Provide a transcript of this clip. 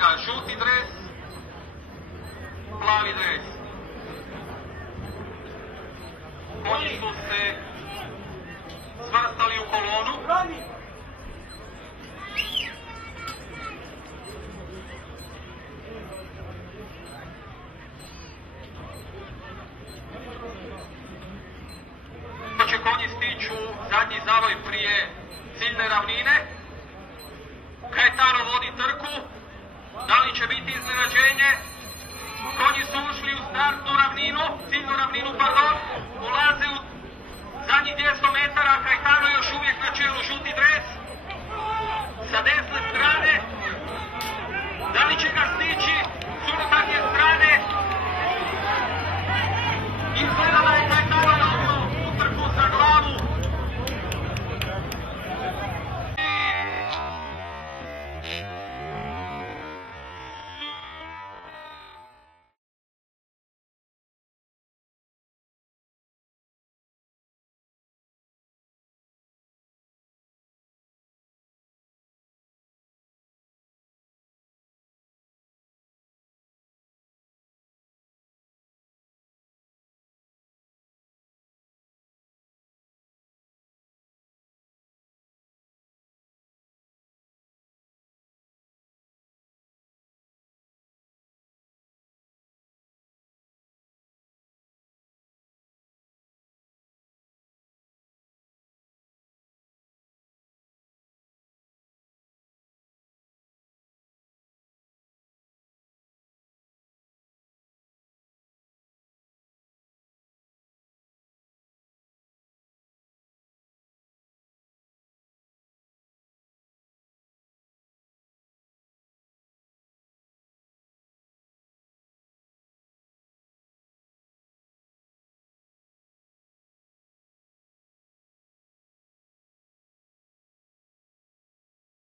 svega žuti dres, plavi dres. Konji su se svrstali u kolonu. Konji stiču zadnji zavoj prije ciljne ravnine. Gaetano vodi trku. Da li će biti iznenađenje? Konji su ušli u startnu ravninu, ciljnu ravninu, pardon. Ulaze u zadnjih 200 metara. Gaetano još uvijek na čelu, žuti dres. Sa desne